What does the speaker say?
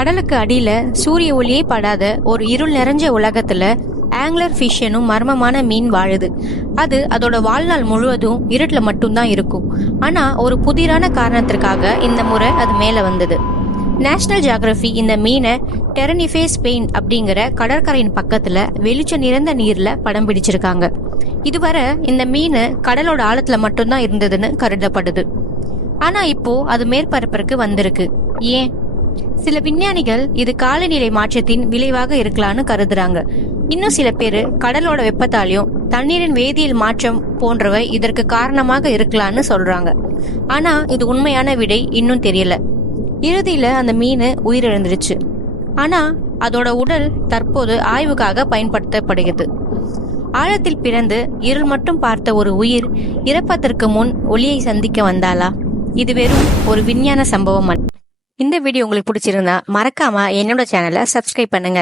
கடலுக்கு அடியில சூரிய ஒளியே படாத ஒரு இருள் நிறைஞ்ச உலகத்துல ஆங்கிலர் ஃபிஷ் எனும் மர்மமான மீன் வாழுது. அது அதோட வாழ்நாள் முழுவதும் இருட்டுல மட்டும்தான் இருக்கும். ஆனா ஒரு புதிரான காரணத்திற்காக இந்த முறை அது மேல வந்தது. நேஷனல் ஜியாகிரபி இந்த மீனை டெரனிஃபேஸ் பெயின் அப்படிங்கிற கடற்கரையின் பக்கத்துல வெளிச்சம் நிறைந்த நீர்ல படம் பிடிச்சிருக்காங்க. இதுவரை இந்த மீன் கடலோட ஆழத்துல மட்டும்தான் இருந்ததுன்னு கருதப்படுது. ஆனா இப்போ அது மேற்பரப்பிற்கு வந்திருக்கு. ஏன்? சில விஞ்ஞானிகள் இது காலநிலை மாற்றத்தின் விளைவாக இருக்கலாம்னு கருதுறாங்க. இன்னும் சில பேர் கடலோட வெப்பத்தாலையும் தண்ணீரின் வேதியியல் மாற்றம் போன்றவை இதற்கு காரணமாக இருக்கலாம்னு சொல்றாங்க. ஆனா இது உண்மையான விடை இன்னும் தெரியல. இறுதியில அந்த மீன் உயிரிழந்துருச்சு. ஆனா அதோட உடல் தற்போது ஆய்வுக்காக பயன்படுத்தப்படுகிறது. ஆழத்தில் பிறந்து இருள் மட்டும் பார்த்த ஒரு உயிர் இறப்பதற்கு முன் ஒளியை சந்திக்க வந்தாளா? இது வெறும் ஒரு விஞ்ஞான சம்பவம். இந்த வீடியோ உங்களுக்கு பிடிச்சிருந்தா மறக்காம என்னோட சேனலை சப்ஸ்கிரைப் பண்ணுங்க.